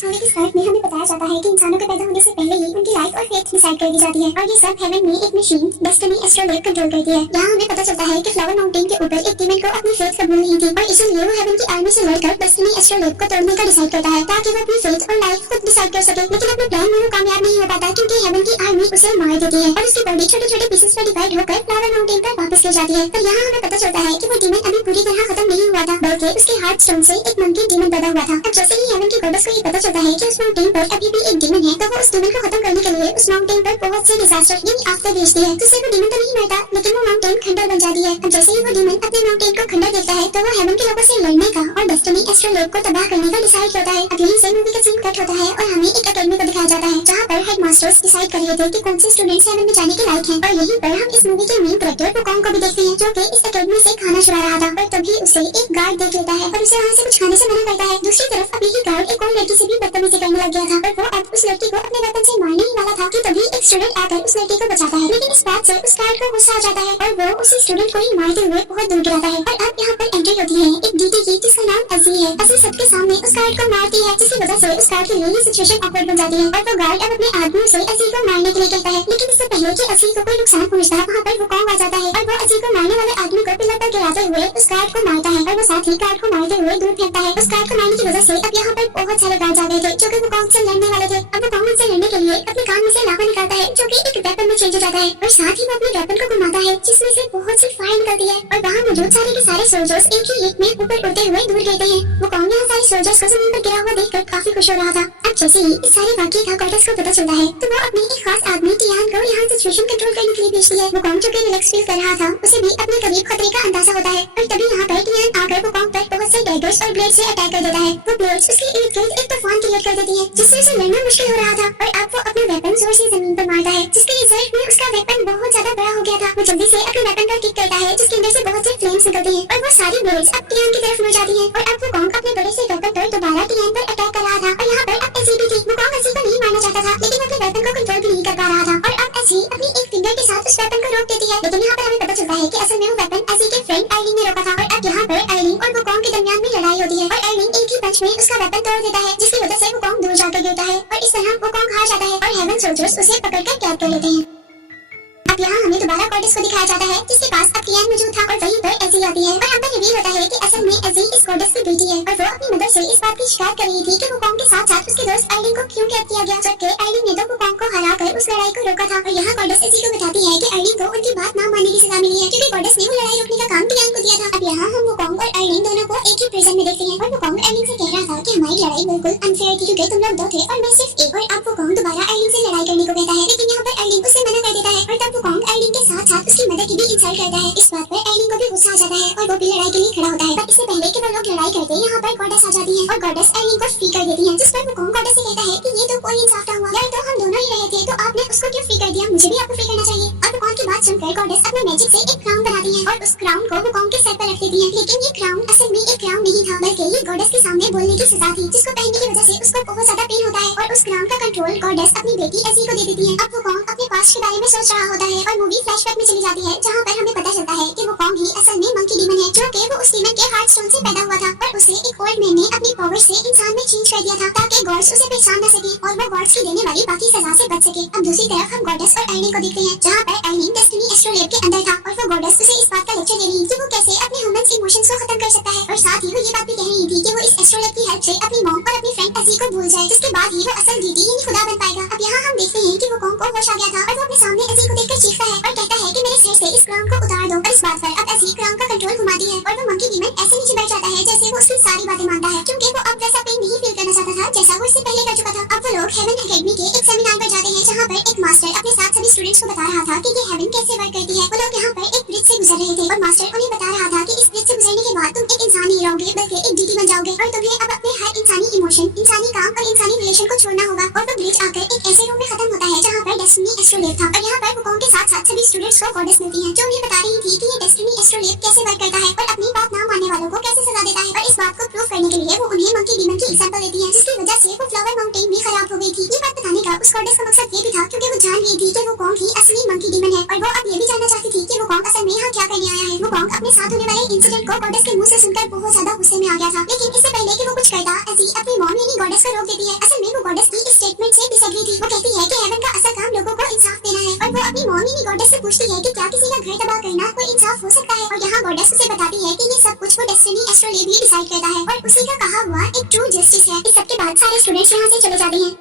इस मूवी के स्टार्ट में हमें बताया जाता है कि इंसानों के पैदा होने से पहले ही उनकी लाइफ और फेथ डिसाइड कर दी जाती है और ये सब हेवन में एक मशीन डेस्टिनी एस्ट्रोलेब कंट्रोल करती है। यहाँ हमें पता चलता है कि फ्लावर माउंटेन के ऊपर एक डीमन को अपनी फेथ कबूल नहीं थी और इसलिए वो हेवन की आर्मी से लड़कर डेस्टिनी एस्ट्रोलेब को तोड़ने का डिसाइड करता है ताकि वो अपनी फेथ और लाइफ खुद डिसाइड कर सके। लेकिन अपने प्लान में वो कामयाब नहीं हो पाता क्योंकि हेवन की आर्मी उसे मार देती है और उसकी बॉडी छोटे छोटे पीसेस में डिवाइड होकर फ्लावर माउंटेन पर वापस ले जाती है। पर यहाँ हमें पता चलता है कि वो डीमन अभी पूरी तरह खत्म नहीं हुआ था बल्कि उसके हार्ट स्टोन से एक मंकी डीमन पैदा हुआ था। अब जैसे ही हेवन की गॉडेस को ये पता चलता है कि उस माउंटेन पर अभी भी एक डीमन है तो वो उस डीमन को खत्म करने के लिए उस माउंटेन पर बहुत से डिजास्टर यानी आफ्टर भेजती है। जिससे वो डीमन तो नहीं मरता लेकिन वो माउंटेन खंडर बन जाती है। अब जैसे ही वो डीमन अपने माउंटेन को खंडर देखता है तो वो हेवन के लोगों से लड़ने का और डेस्टिनी एस्ट्रोलेब को तबाह करने का डिसाइड करता है। अब यहीं से मूवी का सीन कट होता है और हमें एक अकेडमी को दिखाया जाता है जहाँ पर हेडमास्टर्स डिसाइड कर रहे थे कि कौन से स्टूडेंट्स हेवन में जाने के लायक हैं। और यहीं पर हम इस मूवी के मेन कैरेक्टर वुकोंग को भी देखते हैं जो कि इस अकेडमी से खाना चुरा रहा था और तभी उसे एक गार्ड देख लेता है और उसे वहाँ से कुछ खाने से मना करता है। दूसरी तरफ अभी ही गार्ड एक और लड़की से भी बदतमीजी करने लग गया था और वो अब उस लड़की को अपने वेपन से मारने ही वाला था कि तभी एक स्टूडेंट आकर उस लड़की को बचाता है। लेकिन इस बात से उस गार्ड को गुस्सा आ जाता है और वो उसी स्टूडेंट को ही मारते हुए बहुत दूर गिराता है। और अब यहाँ पर एंट्री होती है एक डीटी की जिसका नाम अजी है। अजी सबके सामने उस गार्ड को मारती है जिसकी वजह से उस गार्ड के लिए ये सिचुएशन ऑकवर्ड बन जाती है और वो गार्ड अब अपने आदमियों से अजी को मारने के लिए कहता है। लेकिन इससे पहले कि अजी को कोई नुकसान पहुंचता वहाँ पर वुकोंग आ जाता है और वो अजी को मारने वाले आदमी को पिलर पर गिराते हुए उस गार्ड को मारता है और वो साथ ही गार्ड को मारते हुए दूर फेंकता है। उस गार्ड को मारने की वजह से अब यहाँ पर बहुत सारे गार्ड आ गए थे जो कि वुकोंग से लड़ने वाले थे। अब वुकोंग उनसे लड़ने के लिए अपने कान में से लावा निकालता है जो कि एक वेपन में चेंज हो जाता है और साथ ही वो अपने वेपन को घुमाता है जिसमें से बहुत सी फायर निकलती है और वहाँ मौजूद सारे के सारे सोल्जर्स एक ही एक में ऊपर उड़ते हुए दूर गिरते हैं। वुकोंग यहाँ सारे सोल्जर्स को जमीन पर गिरा हुआ देखकर काफी खुश हो रहा था। अब जैसे ही इस सारे वाकये का गॉडेस को पता चलता है तो वो अपने एक खास आदमी टियान को यहाँ सिचुएशन कंट्रोल करने के लिए भेजती है। वुकोंग जो कि रिलैक्स फील कर रहा था उसे भी अपने करीब खतरे का अंदाजा होता है और तभी यहाँ पर टियान आकर वुकोंग पर बहुत से डैगर्स और ब्लेड से अटैक कर देता है। वो ब्लेड्स उसके इर्द गिर्द एक तूफान क्रिएट कर देती है जिससे उसे लड़ना मुश्किल हो रहा था और अब वो अपने वेपन जोर से जमीन पर मारता है जिसके रिजल्ट में उसका वेपन बहुत ज्यादा बड़ा हो गया था। वो जल्दी से अपने वेपन पर किक करता है जिसके अंदर से बहुत से फ्लेम्स निकलती हैं और वो सारी ब्लेड्स अब टियान की तरफ मुड़ जाती हैं और अब वुकोंग अपने बड़े से वेपन पर दोबारा टियान पर अटैक कर रहा था और यहाँ पर अब एसी भी थी। वुकोंग एसी को नहीं मारना चाहता था लेकिन अपने वेपन को कंट्रोल भी नहीं कर पा रहा था और अब एसी अपनी एक फिंगर के साथ उस वेपन को रोक देती है। लेकिन यहाँ पर हमें पता चलता है कि असल में वो वेपन एसी के फ्रेंड आइलिन ने रोका था और अब यहाँ पर आइलिन और वुकोंग के दरमियान में लड़ाई होती है और आइलिन एक ही पंच में उसका वेपन तोड़ देता है जिसकी वजह से वुकोंग दूर जाकर गिरता है और इस तरह वुकोंग हार जाता है और हेवन सोल्जर्स उसे पकड़कर कैद कर लेते हैं। अब यहाँ हमें दोबारा गॉडेस को दिखाया जाता है जिसके पास अब टियान मौजूद था और वहीं पर एजी आती है और हम पर रिवील होता है कि असल में एजी इस गॉडेस की बेटी है और वो अपनी मदर से इस बात की शिकायत कर रही थी कि वुकोंग के साथ साथ उसके दोस्त आइलिन को क्यों कैद किया गया जबकि आइलिन ने तो वुकोंग को हराकर उस लड़ाई को रोका था। और यहाँ गॉडेस एजी को बताती है कि आइलिन को उनकी बात ना मानने की सजा मिली है क्योंकि गॉडेस ने वो लड़ाई रोकने का काम टियान को दिया था। अब यहाँ हम वुकोंग और आइलिन दोनों को एक ही प्रिजन में देखते हैं और वुकोंग आइलिन से कह रहा था कि हमारी लड़ाई बिल्कुल अनफेयर थी क्योंकि तुम लोग दो थे और मैं सिर्फ एक। और अब वुकोंग दोबारा आइलिन से लड़ाई करने को कहता है लेकिन यहाँ पर आइलिन उसे मना कर देता है और तब वुकोंग आइलिन के साथ साथ उसकी मदर की भी इंसल्ट करता है। इस बात पर आइलिन को भी गुस्सा आ जाता है और वो भी लड़ाई के लिए खड़ा होता है। पर इससे पहले कि वो लोग लड़ाई करते हैं यहाँ पर गॉडेस आ जाती है और गॉडेस आइलिन को फ्री कर देती है जिस पर वुकोंग गॉडेस से कहता है कि ये तो कोई इंसाफ ना हुआ यार तो हम दोनों ही रहे थे तो आपने उसको क्यों फ्री कर दिया मुझे भी आपको फ्री करना चाहिए। और वुकोंग की बात सुनकर गॉडेस अपने मैजिक से एक क्राउन बनाती है और उस क्राउन को वुकोंग के सर पर रख देती है। लेकिन ये क्राउन असल में एक क्राउन नहीं था बल्कि ये गॉडेस के सामने बोलने की सजा थी जिसको पहनने की वजह से उसको बहुत ज्यादा पेन होता है और उस क्राउन का कंट्रोल गॉडेस अपनी बेटी एजी को दे देती है। अब वुकोंग अपने पास्ट के बारे में सोच रहा होता है और मूवी फ्लैशबैक में चली जाती है जहाँ पर हमें पता चलता है कि वुकोंग ही असल में मंकी डीमन है जो कि वो उस डीमन के हार्ट स्टोन से पैदा हुआ था और उसे एक ओल्ड मैन ने अपनी पावर से इंसान में चेंज कर दिया था ताकि गॉड्स उसे पहचान न सके और वो गॉड्स की देने वाली बाकी सजा से बच सके। अब दूसरी तरफ हम गॉडेस और आइलिन को देखते हैं जहाँ पर आइलिन डेस्टिनी एस्ट्रोलेब के अंदर था और वो गॉडेस उसे इस बात का लेक्चर दे रही थी कि वो कैसे अपने ह्यूमंस इमोशंस को खत्म कर सकता है और साथ ही वो ये बात भी कह रही थी कि वो इस एस्ट्रोलेब की हेल्प से अपनी मॉम और अपनी फ्रेंड अजी को भूल जाए जिसके बाद ही वो असल डीटी यानी खुदा बन पाएगा। अब यहाँ हम देखते हैं कि वुकोंग को होश आ गया था और वो अपने सामने अजी को देखकर चीखता है और कहता है कि मेरे सिर से इस क्राउन को उतार दो। और इस बात पर अब अजी क्राउन का कंट्रोल घुमाती है और वो मंकी डीमन ऐसे नीचे बैठ जाता है जैसे वो उसकी सारी बातें मानता है क्योंकि वो अब वैसा पेन नहीं फील करना चाहता था जैसा वो इससे पहले कर चुका था। अब वो लोग हेवन एकेडमी के एक सेमिनार पर जाते हैं जहाँ पर एक मास्टर अपने साथ सभी स्टूडेंट्स को बता रहा था कि ये हेवन कैसे वर्क करती है। वो लोग यहाँ पर एक ब्रिज से गुजर रहे थे और मास्टर उन्हें बता रहा था कि इस ब्रिज से गुजरने के बाद तुम एक इंसान नहीं रहोगे बल्कि एक डीटी बन जाओगे और तुम्हें अब अपने हर इंसानी इमोशन इंसानी काम और इंसानी रिलेशन को छोड़ना होगा। और वो ब्रिज आकर एक ऐसे रूम में खत्म होता है जहाँ पर डेस्टिनी एस्ट्रोलेब था और यहाँ पर वुकोंग के साथ साथ सभी स्टूडेंट्स को गॉडेस मिलती है जो उन्हें बता रही थी कि ये डेस्टिनी एस्ट्रोलेब कैसे वर्क करता है और अपनी बात ना मानने वालों को कैसे सजा देता है। और इस बात को प्रूव करने के लिए वो उन्हें मंकी डीमन की एग्जांपल देती है जिसकी वजह से वो फ्लावर माउंटेन भी खराब हो गई थी। ये बात बताने का उस गॉडेस का मकसद ये भी था क्योंकि वो जान रही थी कि वुकोंग ही असली मंकी डीमन है और वो अब ये भी जानना चाहती थी कि वुकोंग असल में यहाँ क्या करने आया है। वुकोंग अपने साथ होने वाले इंसिडेंट को गॉडेस के मुंह से सुनकर बहुत ज्यादा गुस्से में आ गया था लेकिन इससे पहले कि वो कुछ करता एजी अपनी मॉम यानी गॉडेस को रोक देती कहती है असल में वो गॉडेस की इस स्टेटमेंट से डिसएग्री थी। वो कहती है कि हेवन का असल काम लोगों को इंसाफ देना है और वो अपनी मॉमी गॉडेस से पूछती है कि क्या किसी का घर तबाह करना कोई इंसाफ हो सकता है। और यहाँ गॉडेस उसे बताती है कि ये सब कुछ वो डेस्टिनी एस्ट्रोलेब ही डिसाइड करता है और उसी का कहा हुआ एक ट्रू जस्टिस है। इस सब के बाद सारे स्टूडेंट्स यहाँ से चले जाते हैं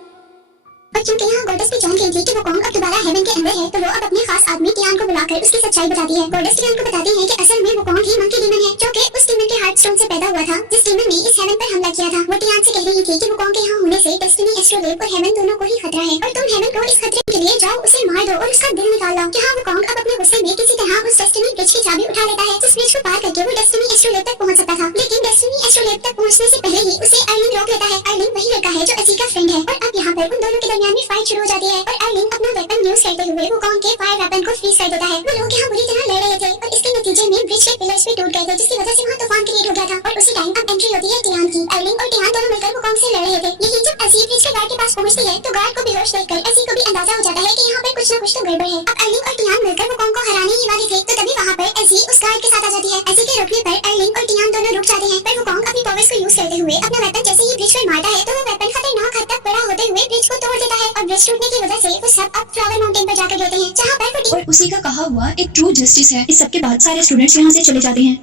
और क्योंकि यहाँ गॉडेस भी जान गई थी कि वो कॉन्ग अब दोबारा हेवन के अंदर है तो वो अब अपने खास आदमी टियान को बुलाकर उसकी सच्चाई बताती है। गॉडेस टियान को बताती है कि असल में वो कॉन्ग ही मंकी डीमन है जो कि उस डीमन के हार्ट स्टोन से पैदा हुआ था जिस डीमन ने इस हेवन पर हमला किया था। वो टियान से कह रही थी कि वो कॉन्ग के यहाँ होने से डेस्टिनी एस्ट्रोलेब और हेवन दोनों को ही खतरा है और तुम हेवन को इस खतरे के लिए जाओ उसे मार दो और उसका दिल निकाल लो। यहाँ वो कॉन्ग अब अपने गुस्से में किसी तरह उस डेस्टिनी ब्रिज की चाबी उठा लेता है जिस ब्रिज को पार करके वो डेस्टिनी एस्ट्रोलेब तक पहुंच सकता था। लेकिन डेस्टिनी एस्ट्रोलेब तक पहुंचने से पहले ही उसे अर्लिंग रोक लेता है। अर्लिंग वही लड़का है जो एसी का फ्रेंड है और अब यहाँ पर उन दोनों के दरमियान में फाइट शुरू हो जाती है और अर्लिंग अपना वेपन यूज करते हुए वो कॉन्ग के फायर वेपन को फ्रीज कर देता है। वो लोग यहाँ बुरी तरह लड़ रहे थे और इसके नतीजे में ब्रिज के पिलर्स भी टूट गए थे जिसकी वजह से वहाँ तूफान क्रिएट हो गया था। और उसी टाइम अब एंट्री होती है टियान की। अर्लिंग और टियान दोनों मिलकर वो कॉन्ग से लड़ रहे थे। यही जब एसी ब्रिज के गार्ड के पास पहुंचती है तो गार्ड को बेहोश देखकर एसी को भी अंदाजा हो जाता है कि यहाँ पर कुछ न कुछ तो गड़बड़ है। अब अर्लिंग और टियान मिलकर वो कॉन्ग को हराने ही वाले थे तो तभी वहाँ पर एसी उस गार्ड के साथ आ जाती है। एसी के रुकने पर अर्लिंग और टियान दोनों रुक जाते हैं पर वो कॉन्ग अपनी पावर्स को यूज करते हुए अपना वेपन जैसे ही ब्रिज पर मारता है तो वो वेपन खतरनाक हद तक बड़ा होते हुए ब्रिज को तोड़ देता है और ब्रिज टूटने की वजह से वो सब अब फ्लावर माउंटेन पर जाकर गिरते हैं जहाँ पर वो और उसी का कहा हुआ एक ट्रू जस्टिस है। इस सब के बाद सारे स्टूडेंट्स यहाँ से चले जाते हैं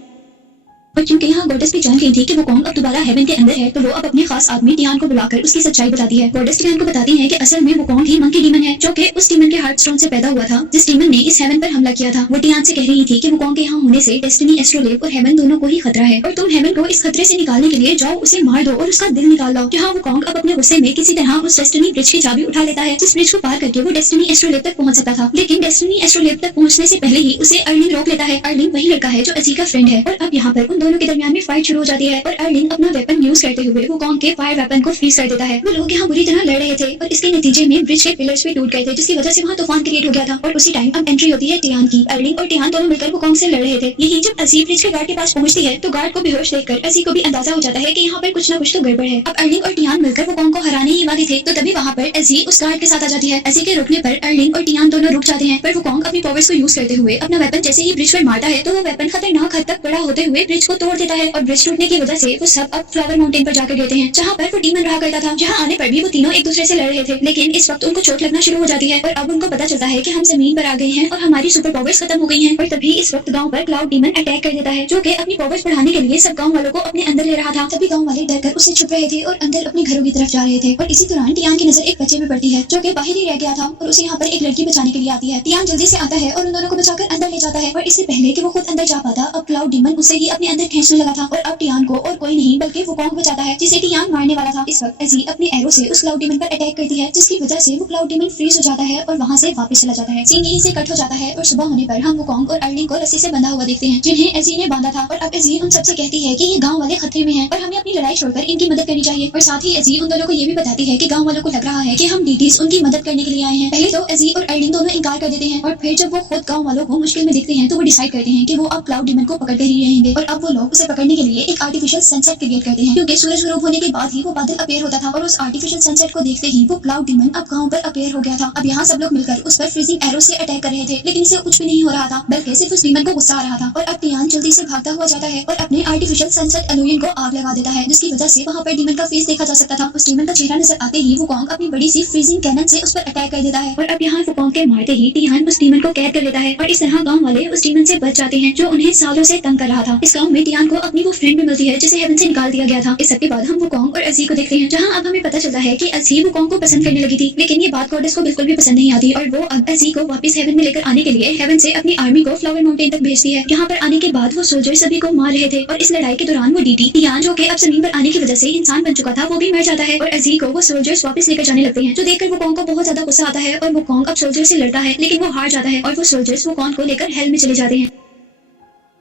और क्योंकि यहाँ गॉडेस भी जान गई थी कि वो कॉन्ग अब दोबारा हेवन के अंदर है तो वो अब अपने खास आदमी टियान को बुलाकर उसकी सच्चाई बताती है। गॉडेस टियान को बताती है कि असल में वो कॉन्ग ही मंकी डीमन है जो कि उस डीमन के हार्ट स्टोन से पैदा हुआ था जिस डीमन ने इस हेवन पर हमला किया था। वो टियान से कह रही थी कि वो कॉन्ग के यहाँ होने से डेस्टिनी एस्ट्रोलेब और हेवन दोनों को ही खतरा है और तुम हेवन को इस खतरे से निकालने के लिए जाओ उसे मार दो और उसका दिल निकाल लो। जहाँ वो कॉन्ग अब अपने गुस्से में किसी तरह उस डेस्टिनी ब्रिज की चाबी उठा लेता है जिस ब्रिज को पार करके वो डेस्टिनी एस्ट्रोलेब तक पहुंच सकता था। लेकिन डेस्टिनी एस्ट्रोलेब तक पहुंचने से पहले ही उसे अर्लिंग रोक लेता है। अर्लिंग वही लड़का है जो एसी का फ्रेंड है और अब यहाँ पर उन दोनों के दरमियान में फाइट शुरू हो जाती है और अर्लिंग अपना वेपन यूज करते हुए वो कॉन्ग के फायर वेपन को फ्रीज कर देता है। वो लोग यहाँ बुरी तरह लड़ रहे थे और इसके नतीजे में ब्रिज के पिलर्स भी टूट गए थे जिसकी वजह से वहाँ तूफान क्रिएट हो गया था। और उसी टाइम अब एंट्री होती है टियान की। अर्लिंग और टियान दोनों मिलकर वो कॉन्ग से लड़ रहे थे। यही जब एसी ब्रिज के गार्ड के पास पहुंचती है तो गार्ड को बेहोश देखकर एसी को भी अंदाजा हो जाता है कि यहाँ पर कुछ न कुछ तो गड़बड़ है। अब अर्लिंग और टियान मिलकर वो कॉन्ग को हराने ही वाले थे तो तभी वहाँ पर एसी उस गार्ड के साथ आ जाती है। एसी के रुकने पर अर्लिंग और टियान दोनों रुक जाते हैं पर वो कॉन्ग अपनी पावर्स को यूज करते हुए अपना वेपन जैसे ही ब्रिज पर मारता है तो वो वेपन खतरनाक हद तक बड़ा होते हुए ब्रिज को तोड़ देता है और ब्रिज टूटने की वजह से वो सब अब फ्लावर माउंटेन पर जाकर गिरते हैं जहाँ पर वो डीमन रहा करता था। जहाँ आने पर भी वो तीनों एक दूसरे से लड़ रहे थे लेकिन इस वक्त उनको चोट लगना शुरू हो जाती है और अब उनको पता चलता है कि हम जमीन पर आ गए हैं और हमारी सुपर पावर्स खत्म हो गई हैं। और तभी इस वक्त गांव पर क्लाउड डीमन अटैक कर देता है जो कि अपनी पावर्स बढ़ाने के लिए सब गांव वालों को अपने अंदर ले रहा था। सभी गांव वाले डरकर उससे छुप रहे थे और अंदर अपने घरों की तरफ जा रहे थे। और इसी दौरान टियान की नजर एक बच्चे पे पड़ती है जो कि बाहर ही रह गया था और उसे यहाँ पर एक लड़की बचाने के लिए आती है। टियान जल्दी से आता है और उन दोनों को बचाकर अंदर ले जाता है और इससे पहले कि वो खुद अंदर जा पाता अब क्लाउड डीमन उसे ही अपने अंदर खींचने लगा था और अब टियान को और कोई नहीं बल्कि वो कॉन्ग बचाता है जिसे टियान मारने वाला था। इस वक्त एजी अपने एरो से उस क्लाउड डीमन पर अटैक करती है जिसकी वजह से वो क्लाउड डीमन फ्रीज हो जाता है और वहाँ से वापस चला जाता है। सीन यहीं से कट हो जाता है और सुबह होने पर हम वो कॉन्ग और अर्लिंग को रस्सी से बंधा हुआ देखते हैं जिन्हें एजी ने बांधा था। और अब एजी उन सबसे कहती है कि ये गांव वाले खतरे में हैं और हमें अपनी लड़ाई छोड़कर इनकी मदद करनी चाहिए। और साथ ही एजी उन दोनों को ये भी बताती है कि गांव वालों को लग रहा है कि हम डीटीज उनकी मदद करने के लिए आए हैं। पहले तो एजी और अर्लिंग दोनों इनकार कर देते हैं और फिर जब वो खुद गांव वालों को मुश्किल में देखते हैं तो वो डिसाइड करते हैं कि वो अब क्लाउड डीमन को पकड़ कर ही रहेंगे। और अब वो लोग उसे पकड़ने के लिए एक आर्टिफिशियल सनसेट क्रिएट करते हैं क्योंकि सूरज ग्रूब होने के बाद ही वो बादल अपीयर होता था और उस आर्टिफिशियल सनसेट को देखते ही वो क्लाउड डीमन अब गांव पर अपीयर हो गया था। अब यहाँ सब लोग मिलकर उस पर फ्रीजिंग एरो से अटैक कर रहे थे लेकिन इसे कुछ भी नहीं हो रहा था बल्कि सिर्फ उस डीमन को गुस्सा आ रहा था। और अब टियान जल्दी से भागता हुआ जाता है और अपने आर्टिफिशियल सनसेट एलुमिनियम को आग लगा देता है जिसकी वजह से वहाँ पर डीमन का फेस देखा जा सकता था। उस डीमन का चेहरा नजर आते ही वो कॉन्ग अपनी बड़ी सी फ्रीजिंग कैनन से उस पर अटैक कर देता है और अब यहाँ वो कॉन्ग के मारते ही टियान उस डीमन को कैद कर लेता है और इस तरह गाँव वाले उस डीमन से बच जाते हैं जो उन्हें सालों से तंग कर रहा था। इस गाँव में टियान को अपनी वो फ्रेंड भी मिलती है जिसे हेवन से निकाल दिया गया था। इस सबके बाद हम वो कॉन्ग और एजी को देखते हैं जहाँ अब हमें पता चलता है कि एजी वो कॉन्ग को पसंद करने लगी थी लेकिन ये बात गॉडेस को बिल्कुल भी पसंद नहीं आती और वो अब एजी को वापस हेवन में लेकर आने के लिए हेवन से अपनी आर्मी को फ्लावर माउंटेन तक भेजती है। यहाँ पर आने के बाद वो सोल्जर सभी को मार रहे थे और इस लड़ाई के दौरान वो डीटी टियान जो कि अब जमीन पर आने की वजह से इंसान बन चुका था वो भी मर जाता है और एजी को वो सोल्जर्स वापस लेकर जाने लगते हैं जो देखकर वो कॉन्ग को बहुत ज्यादा गुस्सा आता है और वो कॉन्ग अब सोल्जर से लड़ता है लेकिन वो हार जाता है और वो सोल्जर्स वो कॉन्ग को लेकर हेल में चले जाते हैं।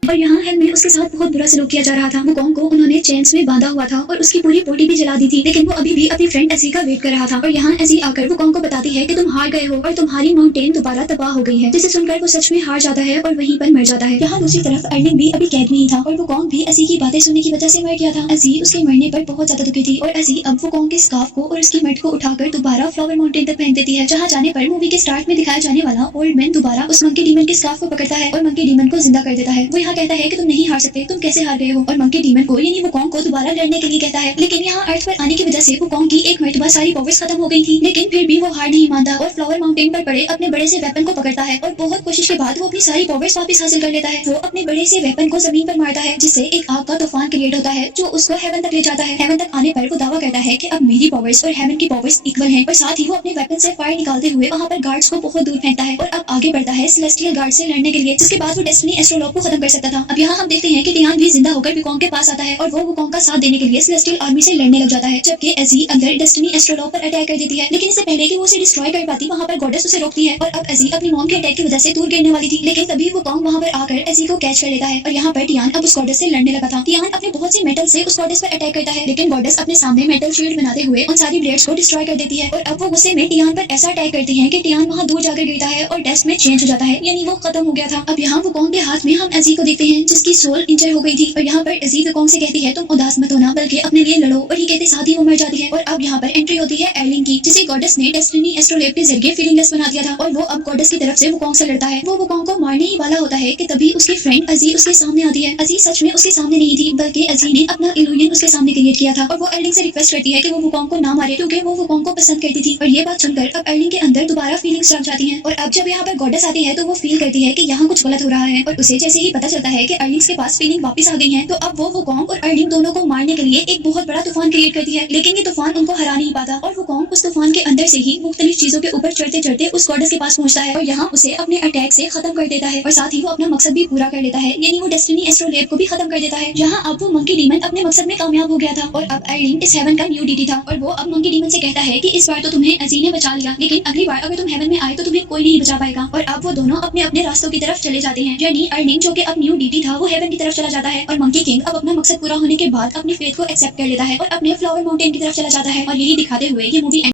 और यहाँ हेल में उसके साथ बहुत बुरा सलूक किया जा रहा था। वो कॉन्ग को उन्होंने चेन्स में बांधा हुआ था और उसकी पूरी बॉडी भी जला दी थी लेकिन वो अभी भी अपनी फ्रेंड एसी का वेट कर रहा था। और यहाँ एसी आकर वो कॉन्ग को बताती है कि तुम हार गए हो और तुम्हारी माउंटेन दोबारा तबाह हो गई है जिसे सुनकर वो सच में हार जाता है और वहीं पर मर जाता है। यहाँ दूसरी तरफ अर्लिंग भी अभी कैद में ही था और वो कॉन्ग भी एसी की बातें सुनने की वजह से मर गया था। एसी उसके मरने पर बहुत ज्यादा दुखी थी और एसी अब वो कॉन्ग के स्कार्फ को और उसकी मट को उठाकर दोबारा फ्लावर माउंटेन तक पहन देती है। जहाँ जाने पर मूवी के स्टार्ट में दिखाया जाने वाला ओल्ड मैन दोबारा उस मंकी डीमन के स्कार्फ को पकड़ता है और मंकी डीमन को जिंदा कर देता है। वो यहाँ यहाँ कहता है कि तुम नहीं हार सकते, तुम कैसे हार गए हो, और मंकी डीमन को यानी वुकोंग को दोबारा लड़ने के लिए कहता है। लेकिन यहाँ अर्थ पर आने की वजह से वुकोंग की एक मर्तबा सारी पावर्स खत्म हो गई थी, लेकिन फिर भी वो हार नहीं मानता और फ्लावर माउंटेन पर पड़े अपने बड़े से वेपन को पकड़ता है और बहुत कोशिश के बाद वो अपनी सारी पावर्स वापस हासिल कर लेता है। वो अपने बड़े से वेपन को जमीन पर मारता है, जिससे एक आग का तूफान क्रिएट होता है जो उसको हेवन तक ले जाता है। हेवन तक आने पर वो दावा करता है कि अब मेरी पावर्स और हेवन की पावर्स इक्वल हैं, और साथ ही वो अपने वेपन से फायर निकालते हुए वहाँ पर गार्ड्स को बहुत दूर फेंकता है और अब आगे बढ़ता है सेलेस्टियल गार्ड से लड़ने के लिए, जिसके बाद वो डेस्टिनी एस्ट्रोलॉब को खत्म कर सकता था। अब यहाँ हम देखते हैं कि टियान भी जिंदा होकर वुकोंग के पास आता है और वो वुकोंग का साथ देने के लिए सेलेस्टियल आर्मी से लड़ने लग जाता है, जबकि एजी अंदर डेस्टिनी एस्ट्रोलॉब पर अटैक कर देती है। लेकिन इससे पहले कि वो उसे डिस्ट्रॉय कर पाती, वहाँ पर गॉडेस उसे रोकती है और अब एजी अपनी मॉम के अटैक की वजह से दूर गिरने वाली थी, लेकिन तभी वुकोंग वहाँ पर आकर एजी को कैच कर लेता है और यहाँ पर टियान अब उस गॉडेस से लड़ने लगा था। टियान अपने बहुत सी मेटल से उस गॉडेस पर अटैक करता है, लेकिन गॉडेस अपने सामने मेटल शील्ड बनाते हुए उन सारी ब्लेड्स को डिस्ट्रॉय कर देती है और अब वो गुस्से में टियान पर ऐसा अटैक करती है कि टियान वहाँ दूर जाकर गिरता है और डेस्क में चेंज हो जाता है, यानी वो खत्म हो गया था। अब यहाँ वुकोंग के हाथ में हम एजी को देखते हैं जिसकी सोल इंजर हो गई थी और यहाँ पर एजी वुकोंग से कहती है तुम उदास मत होना, बल्कि अपने लिए लड़ो, और ये कहते साथ ही वो मर जाती है। और अब यहाँ पर एंट्री होती है एर्लिंग की, जिसे गॉडेस ने डेस्टिनी एस्ट्रोलेब के जरिए फीलिंगलेस बना दिया था और वो अब गॉडेस की तरफ से वुकोंग से लड़ता है। वो वुकोंग को मारने ही वाला होता है कि तभी उसकी फ्रेंड अजी उसके सामने आती है। अजी सच में उसके सामने नहीं थी, बल्कि अजी ने अपना इल्यूजन उसके सामने क्रिएट किया था और वो एर्लिंग से रिक्वेस्ट करती है कि वो वुकोंग को ना मारे, क्योंकि वो वुकोंग को पसंद करती थी। और ये बात सुनकर अब एर्लिंग के अंदर दोबारा फीलिंग्स जाग जाती हैं और अब जब यहाँ पर गॉडेस आती है तो वो फील करती है कि यहाँ कुछ गलत हो रहा है और उसे जैसे ही पता चलता है कि एर्लिंग्स के पास फीलिंग वापस आ गई है, तो अब वो वुकोंग और एर्लिंग दोनों को मारने के लिए एक बहुत बड़ा तूफान क्रिएट करती है। लेकिन ये तूफान उनको हरा नहीं पाता और वुकोंग उस तूफान के अंदर से ही मुख्तलिफ चीजों के ऊपर चढ़ते चढ़ते उस गॉडेस के पास पहुंचता है और यहाँ उसे अपने अटैक से खत्म कर देता है और साथ ही वो अपना मकसद भी पूरा कर लेता है, यानी वो डेस्टिनी एस्ट्रोलेब को भी खत्म कर देता है। यहाँ अब वो मंकी डीमन अपने मकसद में कामयाब हो गया था और अब एर्लिंग इस हेवन का न्यू डीटी था और वो अब मंकी डीमन से कहता है कि इस बार तो तुम्हें एजी ने बचा लिया, लेकिन अगली बार अगर तुम हेवन में आए तो तुम्हें कोई नहीं बचा पाएगा। और अब वो दोनों अपने अपने रास्तों की तरफ चले जाते हैं, यानी एर्लिंग जो कि अब न्यू डीटी था वो हेवन की तरफ चला जाता है और मंकी किंग अब अपना मकसद पूरा होने के बाद अपनी फेथ को एक्सेप्ट कर लेता है और अपने फ्लावर माउंटेन की तरफ चला जाता है। और यही दिखाते हुए ये मूवी